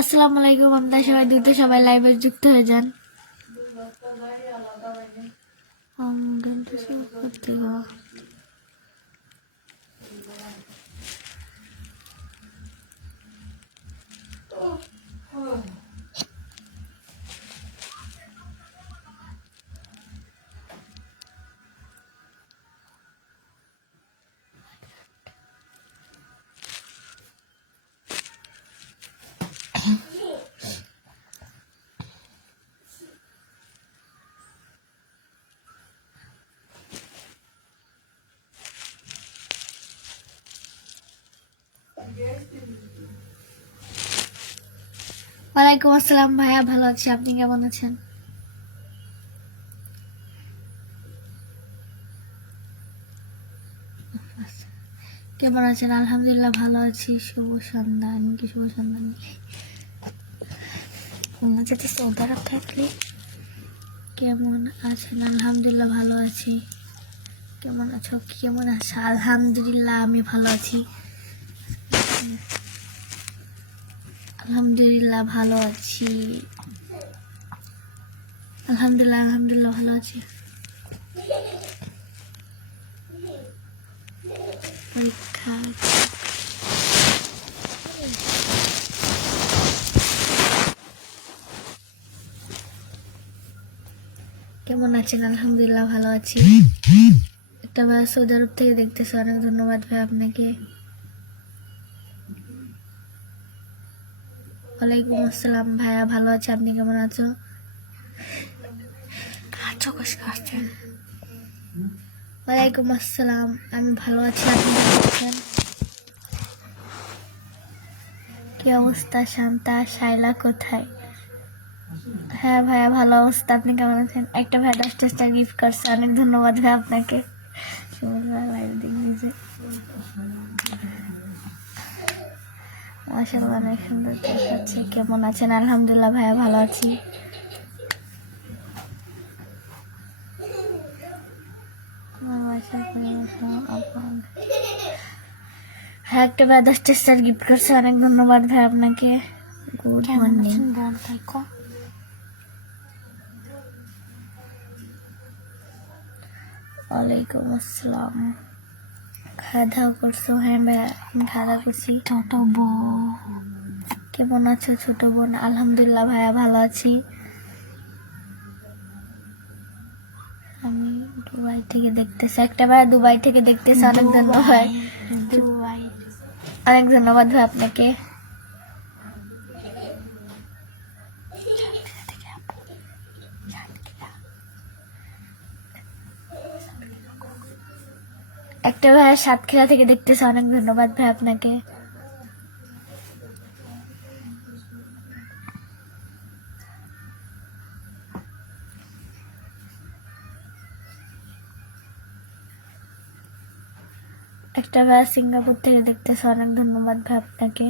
আসসালামু আলাইকুম। আপনারা সবাই দ্রুত সবাই লাইভে যুক্ত হয়ে যান। ওয়ালাইকুম আসসালাম ভাইয়া, ভালো আছি। আপনি কেমন আছেন? কেমন আছেন? আলহামদুলিল্লাহ ভালো আছি। শুভ সন্ধ্যা। আমি কি শুভ সন্ধ্যা যদি সৌদি আরব থাকলে কেমন আছেন? আলহামদুলিল্লাহ ভালো আছি। কেমন আছো? কেমন আছো? আলহামদুলিল্লাহ আমি ভালো আছি। আলহামদুলিল্লাহ ভালো আছি। আলহামদুলিল্লাহ ভালো আছি। পরীক্ষা কেমন আছেন? আলহামদুলিল্লাহ ভালো আছি। একটা ভাই সৌদি আরব থেকে দেখতেছে, অনেক ধন্যবাদ ভাই আপনাকে। ওয়ালাইকুম আসসালাম ভাইয়া, ভালো আছে। আপনি কেমন আছো? ওয়ালাইকুম আসসালাম, আমি ভালো আছি। আপনি কেমন আছেন? কি অবস্থা? শান্তা শাইলা কোথায়? হ্যাঁ ভাইয়া ভালো অবস্থা। আপনি কেমন আছেন? একটা ভাই 10টা গিফট করছে, অনেক ধন্যবাদ ভাই আপনাকে। মাশাআল্লাহ অনেক সুন্দর দেখাচ্ছে। কেমন আছেন? আলহামদুলিল্লাহ ভাইয়া ভালো আছি। হ্যাঁ একটা ভাই 10টা গিফট করছে, অনেক ধন্যবাদ ভাই আপনাকে। Good morning. ওয়ালাইকুম আসসালাম। খাওয়া দাওয়া করছো? হ্যাঁ ভাইয়া আমি খাওয়া দাওয়া করছি। ছোট বোন কেমন আছো? ছোট বোন আলহামদুলিল্লাহ ভাইয়া ভালো আছি। আমি দুবাই থেকে দেখতেছি। একটা ভাই দুবাই থেকে দেখতেছি, অনেক ধন্যবাদ। অনেক ধন্যবাদ ভাই আপনাকে। একটা ভাই সাতক্ষীরা থেকে দেখতেছে, অনেক ধন্যবাদ ভাই আপনাকে। একটা ভাই সিঙ্গাপুর থেকে দেখতেছে, অনেক ধন্যবাদ ভাই আপনাকে।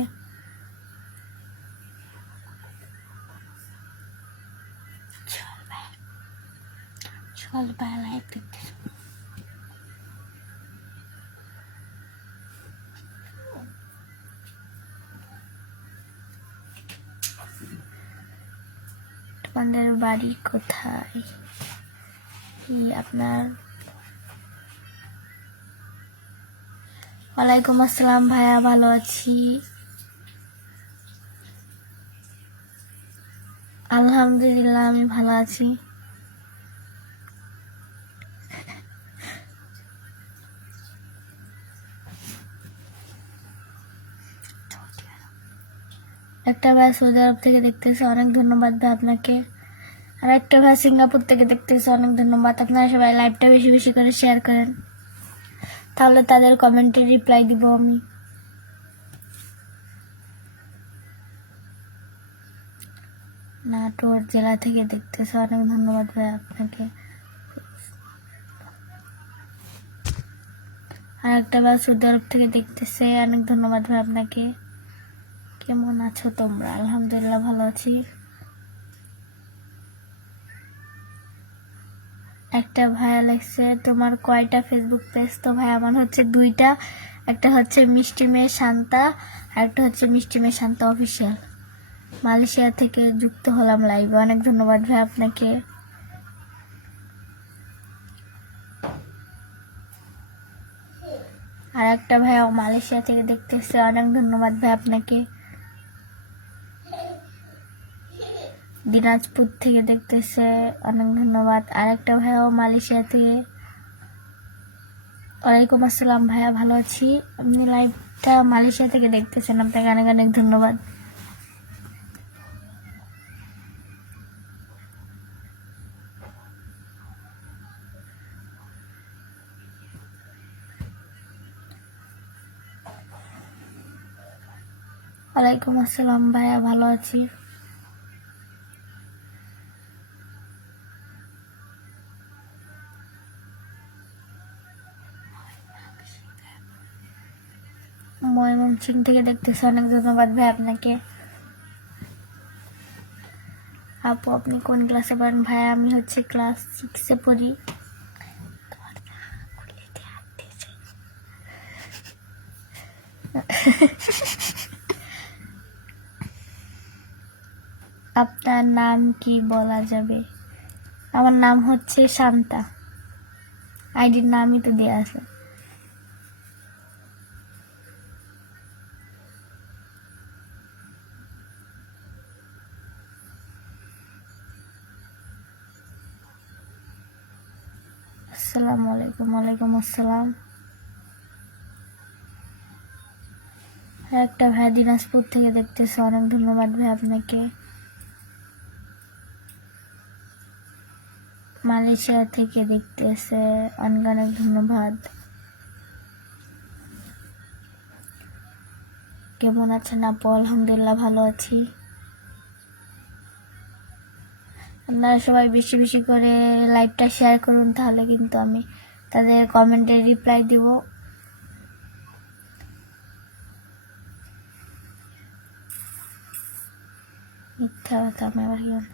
চল ভাই লাইভ দেখতেছে। তোমাদের বাড়ি কোথায়? কি আপনার? ওয়ালাইকুম আসসালাম ভাইয়া, ভালো আছি। আলহামদুলিল্লাহ আমি ভালো আছি। একটা ভাই সৌদি আরব থেকে দেখতেছে, অনেক ধন্যবাদ ভাই আপনাকে। আর একটা ভাই সিঙ্গাপুর থেকে দেখতেছে, অনেক ধন্যবাদ। আপনারা সবাই লাইভটা বেশি বেশি করে শেয়ার করেন, তাহলে তাদের কমেন্টে রিপ্লাই দিব আমি। নাটোর জেলা থেকে দেখতেছে, অনেক ধন্যবাদ ভাই আপনাকে। আর একটা ভাই সৌদি আরব থেকে দেখতেছে, অনেক ধন্যবাদ ভাই আপনাকে। কেমন আছো তোমরা? আলহামদুলিল্লাহ ভালো আছি। একটা ভাইয়া লাগছে তোমার কয়টা ফেসবুক পেজ? তো ভাই আমার হচ্ছে 2টা, একটা হচ্ছে মিষ্টি মেয়ে শান্তা আর একটা হচ্ছে মিষ্টি মেয়ে শান্তা অফিসিয়াল। মালয়েশিয়া থেকে যুক্ত হলাম লাইভে, অনেক ধন্যবাদ ভাই আপনাকে। আর একটা ভাই মালয়েশিয়া থেকে দেখতেছে, অনেক ধন্যবাদ ভাই আপনাকে। দিনাজপুর থেকে দেখতেছে, অনেক ধন্যবাদ। আর একটা ভাইও মালয়েশিয়া থেকে। ওয়ালাইকুম আসসালাম ভাইয়া, ভালো আছি। আপনি লাইভটা মালয়েশিয়া থেকে দেখতেছেন, আপনাকে অনেক অনেক ধন্যবাদ। ওয়ালাইকুম আসসালাম ভাইয়া, ভালো আছি। ময়মনসিং থেকে দেখতেছে, অনেক ধন্যবাদ ভাই আপনাকে। আপু আপনি কোন ক্লাসে পড়েন? ভাইয়া আমি হচ্ছে ক্লাস 6-এ পড়ি। আপনার নাম কি বলা যাবে? আমার নাম হচ্ছে শান্তা, আইডির নামই তো দেওয়া আছে। আসসালামু আলাইকুম। ওয়ালাইকুম আসসালাম। একটা ভাই দিনাজপুর থেকে দেখতেছে, অনেক ধন্যবাদ ভাই আপনাকে। মালয়েশিয়া থেকে দেখতেছে, অনেক অনেক ধন্যবাদ। কেমন আছেন আপু? আলহামদুলিল্লাহ ভালো আছি। আপনারা সবাই বেশি বেশি করে লাইভটা শেয়ার করুন, তাহলে কিন্তু আমি তাদের কমেন্টে রিপ্লাই দিব। মিথ্যা কথা আমি আবার কি বলবো?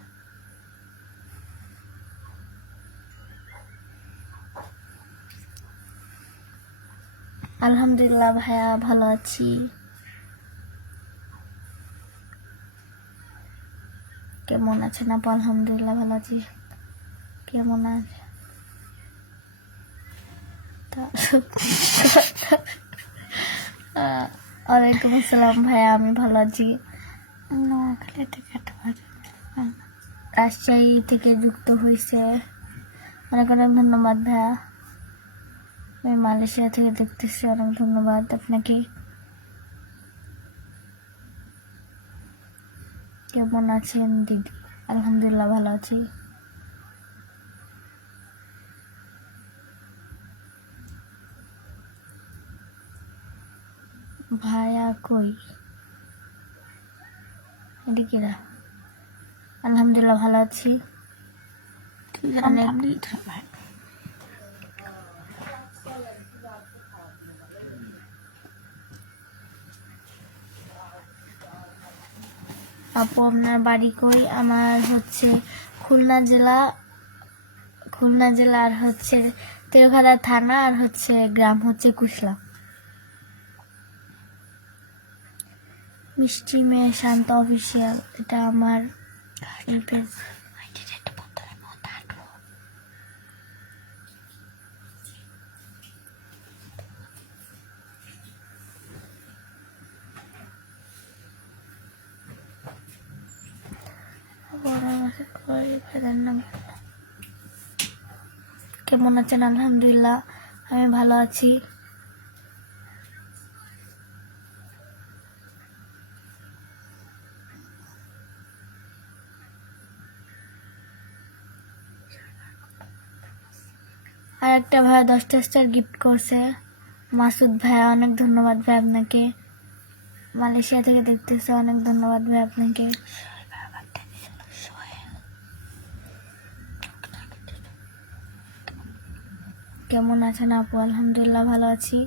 আলহামদুলিল্লাহ ভাইয়া ভালো আছি। কেমন আছেন আপু? আলহামদুলিল্লাহ ভালো আছি। কেমন আছে? ওয়ালাইকুম আসসালাম ভাইয়া, আমি ভালো আছি। নোয়াখালী থেকে রাজশাহী থেকে যুক্ত হয়েছে, অনেক অনেক ধন্যবাদ ভাইয়া। আমি মালয়েশিয়া থেকে দেখতেছি, অনেক ধন্যবাদ আপনাকে। কেমন আছেন দিদি? আলহামদুলিল্লাহ ভালো আছি। ভাইয়া কই? এদিকে না। আলহামদুলিল্লাহ ভালো আছি। আপু আপনার বাড়ি কই? আমার হচ্ছে খুলনা জেলা, খুলনা জেলা আর হচ্ছে তেরখাদা থানা, আর হচ্ছে গ্রাম হচ্ছে কুশলা। মিষ্টি মেয়ে শান্ত অফিসিয়াল, এটা আমার পেজ। কেমন আছেন? আলহামদুলিল্লাহ আমি ভালো আছি। আর একটা ভাইয়া 10টা স্টার গিফট করছে, মাসুদ ভাইয়া, অনেক ধন্যবাদ ভাই আপনাকে। মালয়েশিয়া থেকে দেখতেছে, অনেক ধন্যবাদ ভাই আপনাকে। কেমন আছেন আপু? আলহামদুলিল্লাহ ভালো আছি।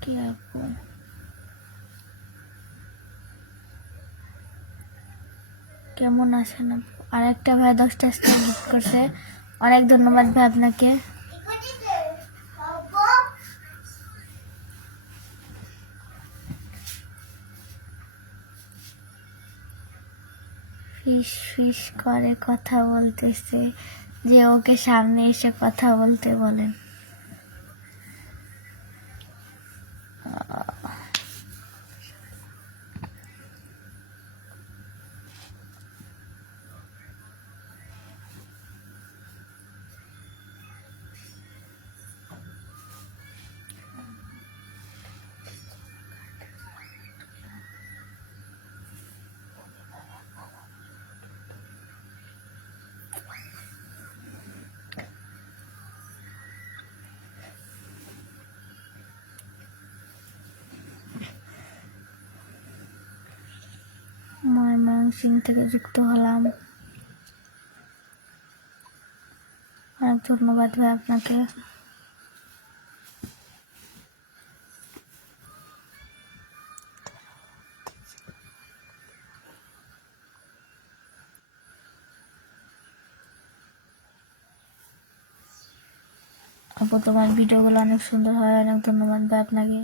কি আপু? কেমন আছেন আপু? আর একটা ভাই 10টা স্টার গিফট করছে, অনেক ধন্যবাদ ভাই আপনাকে। ফিস ফিস করে কথা বলতেছে, যে ওকে সামনে এসে কথা বলতে বলেন। ময়মনসিংহ থেকে যুক্ত হলাম, অনেক ধন্যবাদ ভাই আপনাকে। আপু তোমার ভিডিওগুলো অনেক সুন্দর হয়, অনেক ধন্যবাদ ভাই আপনাকে।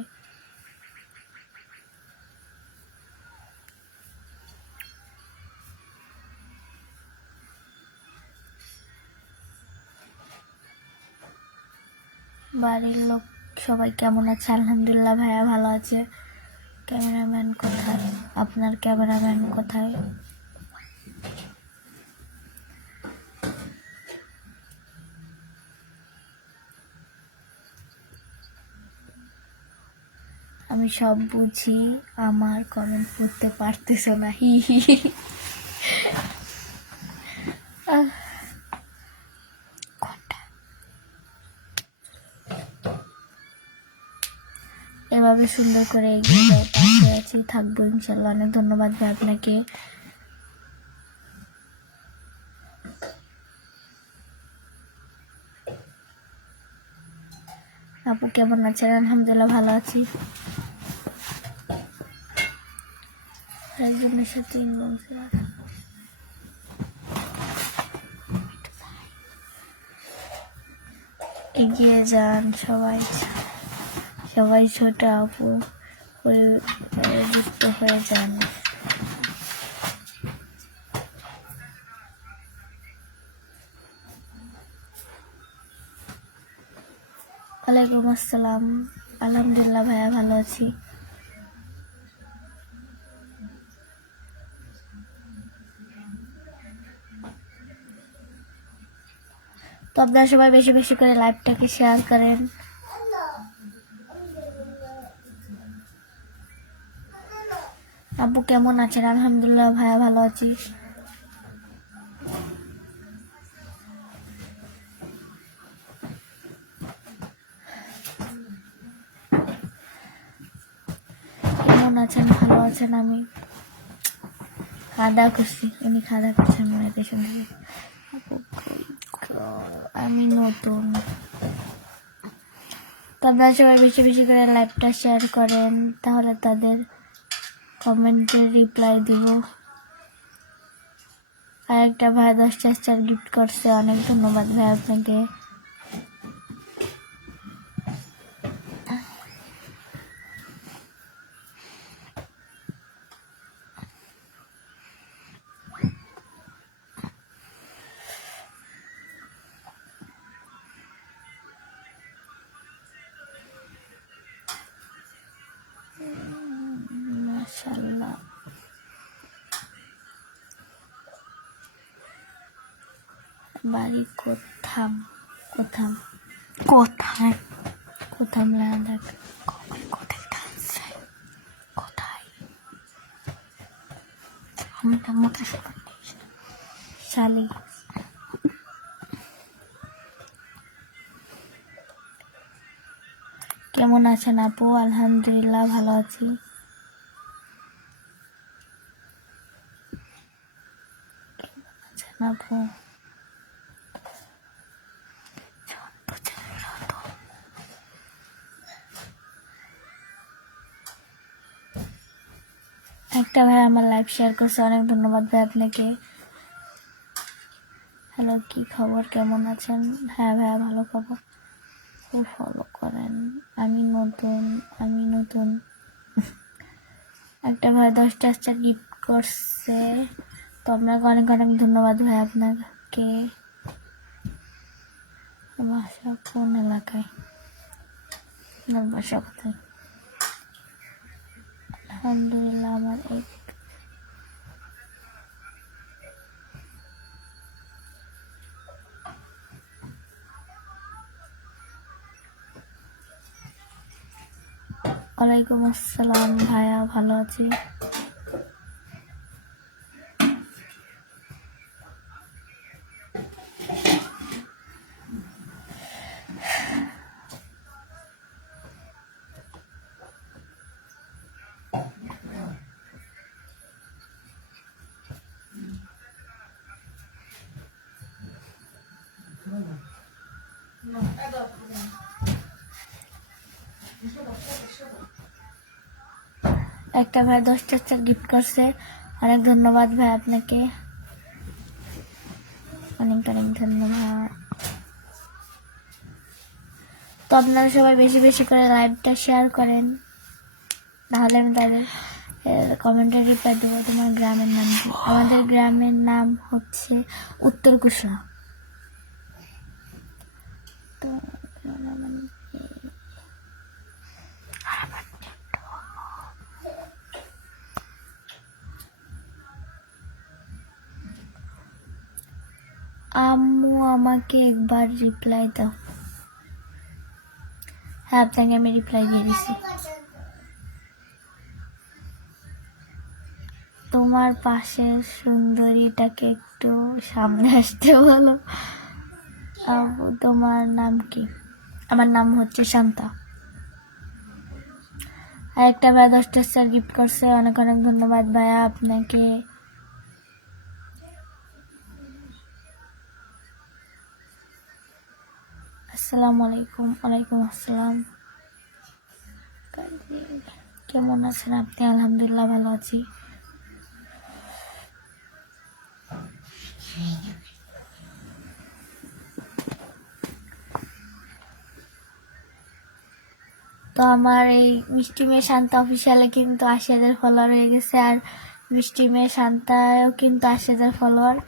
বাড়ির লোক সবাই কেমন আছে? আলহামদুলিল্লাহ ভাইয়া ভালো আছে। ক্যামেরাম্যান কোথায়? আপনার ক্যামেরাম্যান কোথায়? আমি সব বুঝি, আমার কমেন্ট পড়তে পারতেছো না, হি হি হি। এভাবে সুন্দর করে এগিয়ে যাও, পাশে আছি, থাকবো ইনশাল্লাহ। অনেক ধন্যবাদ ভাই আপনাকে। আপু কেমন আছেন? আলহামদুলিল্লাহ ভালো আছি। একজনের সাথে এগিয়ে যান সবাই, সবাই ছোট আপু হয়ে যুক্ত হয়ে যান। ওয়ালাইকুম আসসালাম, আলহামদুলিল্লাহ ভাইয়া ভালো আছি। তো আপনারা সবাই বেশি বেশি করে লাইভটাকে শেয়ার করেন। আপু কেমন আছেন? আলহামদুলিল্লাহ ভাইয়া ভালো আছি। কেমন আছেন? ভালো আছেন? আমি খাওয়া করছি, উনি খাওয়া করছেন মনে শুনে। আমি নতুন। তো আপনারা সবাই বেশি বেশি করে লাইভটা শেয়ার করেন, তাহলে তাদের কমেন্টের রিপ্লাই দিব। আর একটা ভাই 10টা স্টার গিফট করছে, অনেক ধন্যবাদ ভাই আপনাকে। মাশাআল্লাহ। বাড়ি কোথাম কোথাম কোথায় কোথাম লাদাখ? কোথায় ডান্স? কোথায়? আমি তো মুখে শালি। কেমন আছেন আপু? আলহামদুলিল্লাহ ভালো আছি। কেমন আছেন আপু? একটা ভাই আমার লাইভ শেয়ার করছে, অনেক ধন্যবাদ ভাই আপনাকে। হ্যালো, কি খবর, কেমন আছেন? হ্যাঁ ভাইয়া, ভালো খবর। খুব ফলো করেন। আমি নতুন। একটা ভাই 10টা স্টার গিফট করছে, তো আপনাকে অনেক অনেক ধন্যবাদ ভাই আপনাকে। বাসা কোন এলাকায়? আপনার বাসা কোথায়? আলহামদুলিল্লাহ, আমার এই ওয়ালাইকুম আসসালাম ভাইয়া, ভালো আছি। একটা ভাই 10টা স্টার গিফট করছে, অনেক ধন্যবাদ ভাই আপনাকে, অনেক অনেক ধন্যবাদ। তো আপনারা সবাই বেশি বেশি করে লাইভটা শেয়ার করেন, তাহলে আমি তাদের কমেন্টে রিপ্লাই দেবো। তোমার গ্রামের নাম কি? আমাদের গ্রামের নাম হচ্ছে উত্তর কুশা। তো আম্মু আমাকে একবার রিপ্লাই দাও। হ্যাঁ, আপনাকে আমি রিপ্লাই দিয়ে দিছি। তোমার পাশের সুন্দরীটাকে একটু সামনে আসতে বলো। তোমার নাম কি? আমার নাম হচ্ছে শান্তা। আর একটা ভাই 10টা স্টার গিফট করছে, অনেক অনেক ধন্যবাদ ভাইয়া আপনাকে। আসসালামু আলাইকুম। ওয়ালাইকুম আসসালাম। কেমন আছেন আপনি? আলহামদুলিল্লাহ, ভালো আছি। তো আমার এই মিষ্টি মেয়ে শান্তা অফিসিয়ালে কিন্তু 80,000 ফলোয়ার হয়ে গেছে, আর মিষ্টি মেয়ে শান্তাও কিন্তু 80,000 ফলোয়ার।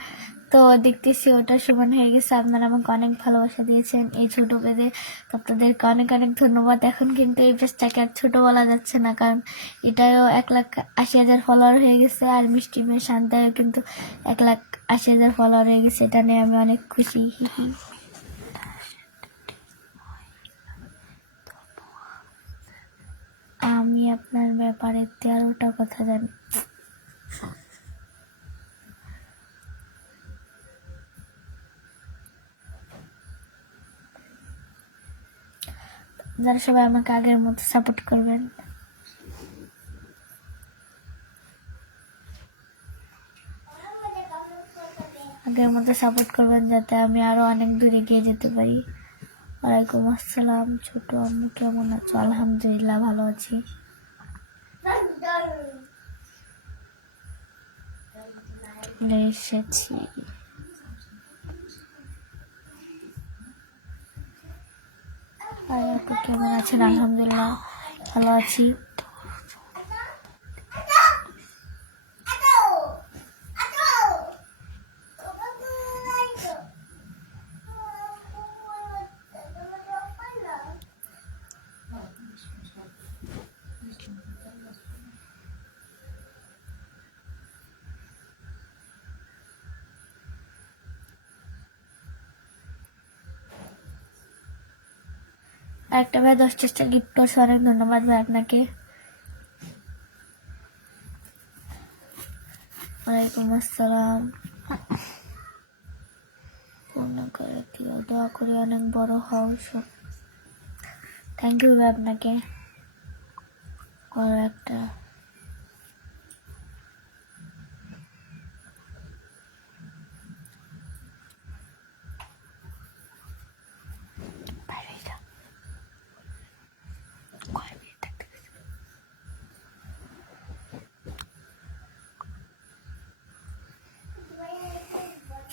তো দেখতেছি ওটা সমান হয়ে গেছে। আপনারা আমাকে অনেক ভালোবাসা দিয়েছেন এই ছোট পেজে, তো আপনাদেরকে অনেক অনেক ধন্যবাদ। এখন কিন্তু এই পেজটাকে আর ছোট বলা যাচ্ছে না, কারণ এটাও 1,80,000 ফলোয়ার হয়ে গেছে, আর মিষ্টি মেয়ে শান্তাও কিন্তু 1,80,000 ফলোয়ার হয়ে গেছে। এটা নিয়ে আমি অনেক খুশি। আমি আপনার ব্যাপারে 13টা কথা জানি। যারা সবাই আমাকে আগের মতো সাপোর্ট করবেন। আগের মতো সাপোর্ট করবেন যাতে আমি আরো অনেক দূর এগিয়ে যেতে পারি। ওয়ালাইকুম আসসালাম। ছোট আম্মু কেমন আছো? আলহামদুলিল্লাহ, ভালো আছি। চলে এসেছি। আপু কেমন আছেন? আলহামদুলিল্লাহ, ভালো আছি। একটা ভাই 10টা স্টার গিফট করছে, অনেক ধন্যবাদ ভাই আপনাকে। ওয়ালাইকুম আসসালাম। পূর্ণ করে দিও, দোয়া করি অনেক বড় হও সব। থ্যাংক ইউ ভাই আপনাকে। করো একটা।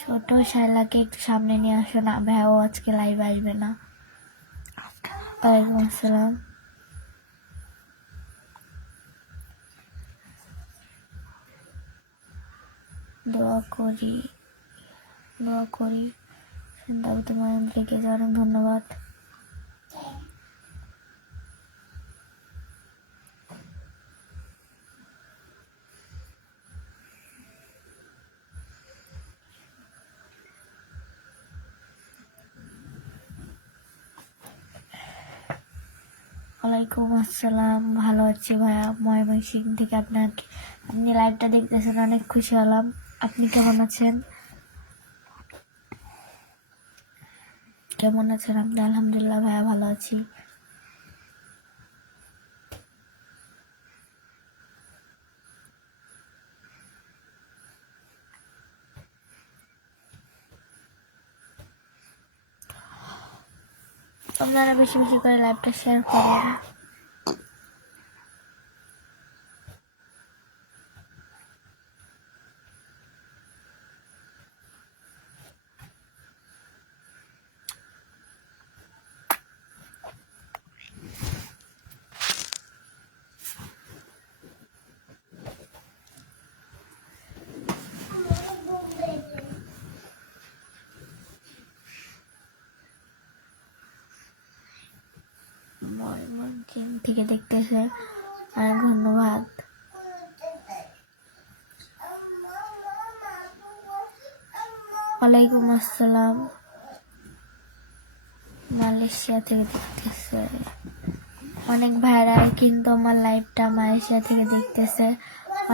ছোট শায়লাকে একটু সামনে নিয়ে আসো না, ভাইয়াও আজকে লাইভ আসবে না। ওয়ালাইকুম আসসালাম। দোয়া করি দাও তোমার লিখে অনেক ধন্যবাদ। ওয়ালাইকুম আসসালাম, ভালো আছি ভাইয়া, ময়মনসিং থেকে। আপনি লাইভটা দেখতেছেন, অনেক খুশি হলাম। আপনি কেমন আছেন? আপনি? আলহামদুলিল্লাহ ভাইয়া, ভালো আছি। আপনারা বেশি বেশি করে লাইভটা শেয়ার করেন। ময়মনসিং থেকে দেখতেছে, অনেক ধন্যবাদ। ওয়ালাইকুম আসসালাম, মালয়েশিয়া থেকে দেখতেছে। অনেক ভাইরাই কিন্তু আমার লাইভটা মালয়েশিয়া থেকে দেখতেছে।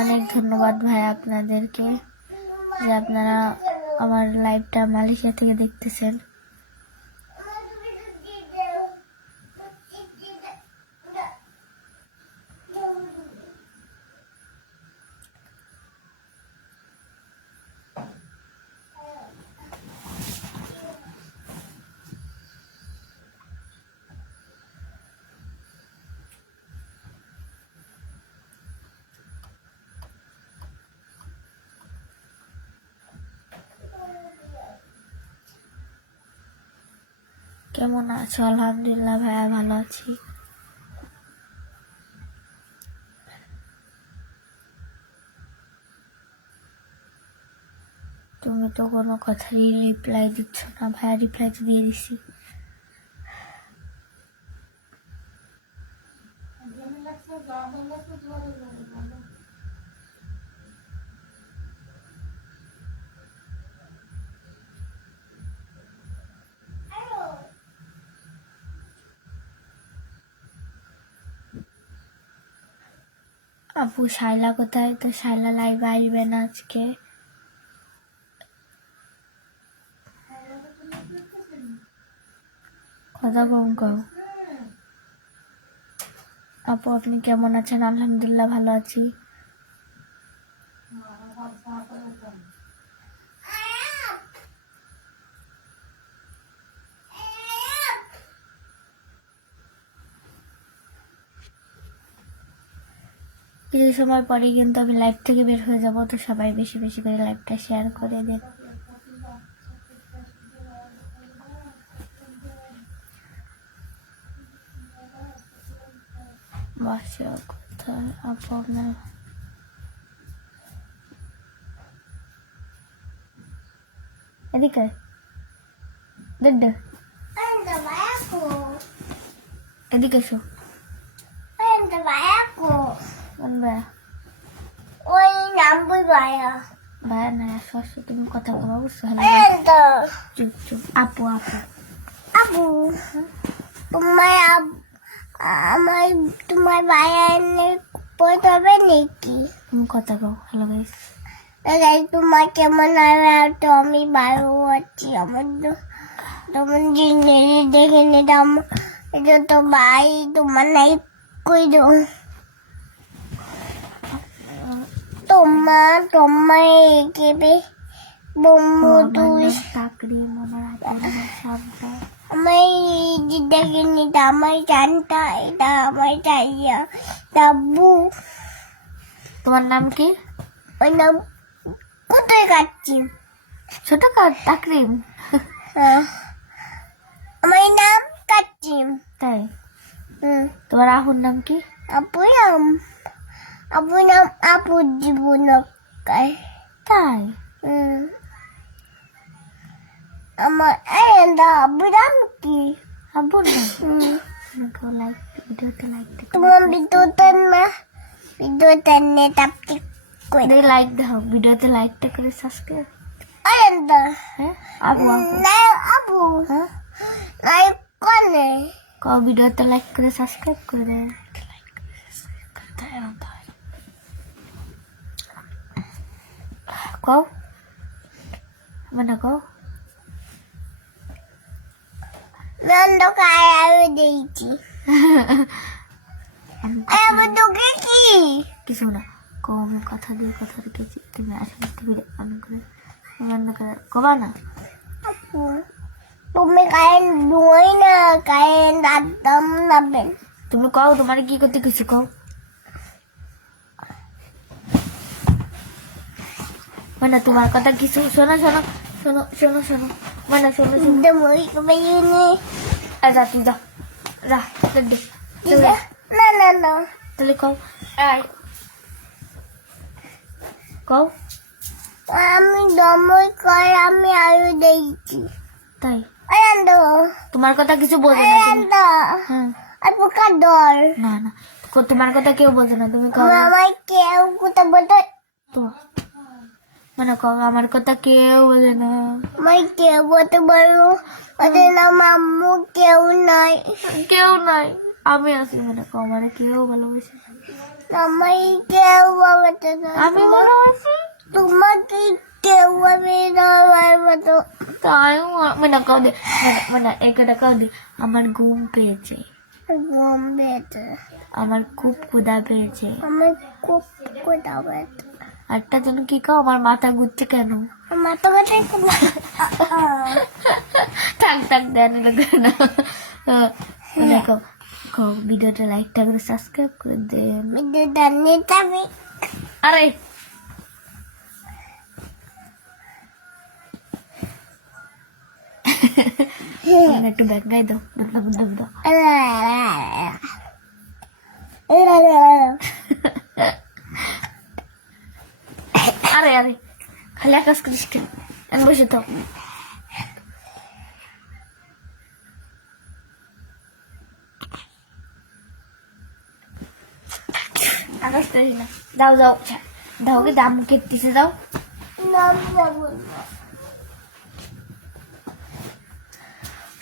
অনেক ধন্যবাদ ভাইয়া আপনাদেরকে, যে আপনারা আমার লাইভটা মালয়েশিয়া থেকে দেখতেছেন। কেমন আছো? আলহামদুলিল্লাহ ভাইয়া, ভালো আছি। তুমি তো কোনো কথারই রিপ্লাই দিচ্ছ না ভাইয়া। রিপ্লাই তো দিয়ে দিছি। আপু শাইলা কোথায়? তো শাইলা লাইভে আসবে না আজকে। কথা কম কও। আপু আপনি কেমন আছেন? আলহামদুলিল্লাহ ভালো আছি। কিছু সময় পরে কিন্তু আমি লাইভ থেকে বের হয়ে যাব, তো সবাই বেশি বেশি করে লাইভটা শেয়ার করে দিন। বাসা কোথায় আপু আপনার? এদিকে দেখ, এদিকে এসো। ওই নামবই ভাইয়া ভাইয়া না, আসো আসো, তুমি কথা বলো, বুঝছো? চুপ চুপ। আপু আপু আবু তোমার আমার তোমার ভাইয়া এনে পড়তে হবে নাকি? তুমি কথা কও। হ্যালো গাইস, তোমার কেমন আর তো আমি ভালো আছি। আমার তো তোমার জিনিস দেখে নিতাম, এটা তো ভাই তোমার নাই কই দো তোমার কেবে বম্বু তুই চাকরি মনে রাখো। আমার দেখে নিতাম, আমার জানটা এটা আমার চাইয়া ডাব্বু। তোমার নাম কি? ওই নাম কোথায় কাটছি? ছোট তাকরিম। আমার নাম কাচিম। তাই? হুম। তোমার আহুর নাম কি? আপুর নাম আপু জীবনকার। তাই? আমার আব্বুর নাম কি? আব্বুর নাম? হুম। ভিডিওতে লাইক তোমার ভিডিওতে নেতাপটি করে লাইক দাও, ভিডিওতে লাইকটা করে সাবস্ক্রাইব। আরেন্দা হ্যাঁ আবু আবু না আপু হ্যাঁ নাই কোনে ভিডিওতে লাইক করে সাবস্ক্রাইব করে দেয়। কও মানে কও। নন্দ খায় আমি দিয়েছি আমি তোকে কি কিছু না, কম কথা দিয়ে কথা রেখেছি, তুমি আসলে তুমি আমি করে বন্ধ করে কবা না। আপু তুমি কারেন্ট দুই না কারেন্ট একদম নাবেন তুমি কও তোমার কি করতে কিছু কও। মানে তোমার কথা কিছু শোনো শোনো শোনো শোনো শোনো মানে শোনো শোনো। দমই কবে ইউনি যা তুই যা যা দে না না না তাহলে কও আয় কও। আমি দমই করে আমি আলু দিয়েছি তাই? আনন্দ তোমার কথা কিছু বোঝে না তুমি। আনন্দ হ্যাঁ আপু কাদর না না তোমার কথা কেউ বোঝে না, তুমি কও মামাই কেউ কোথা বলতে তো মানে কও আমার কথা কেউ বোঝে না। মাই কেউ বলতে পারো ওদের না মাম্মু কেউ নাই কেউ নাই, আমি আছি মানে কও আমার কেউ ভালোবাসে। আমাই কেউ বলতে না আমি ভালোবাসি তোমাকে কেউ আমি না বলতো তাই মানে কও দে মানে একটা কও দে আমার ঘুম পেয়েছে, ঘুম পেয়েছে আমার খুব ক্ষুধা পেয়েছে। আমার খুব কোথা পেয়েছে একটা জন কি কও আমার মাথা ঘুরছে কেন। আমার তো কথা টাক টাক দেন লাগে না মানে কও কও ভিডিওটা লাইকটা করে সাবস্ক্রাইব করে দেন। ভিডিওটা নিতে আমি আরে একটু ব্যাগ গাই দাও দাও। আরে আরে খালি আকাশ করিস কেন, আমি বসে তো। আকাশ করিস না, যাও যাও দাও কে দাম কেটে দাও।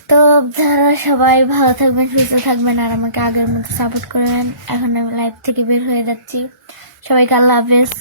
তো আপনারা সবাই ভালো থাকবেন, সুস্থ থাকবেন, আর আমাকে আগের মতো সাপোর্ট করবেন। এখন আমি লাইভ থেকে বের হয়ে যাচ্ছি। সবাইকে আল্লাহ হাফেজ।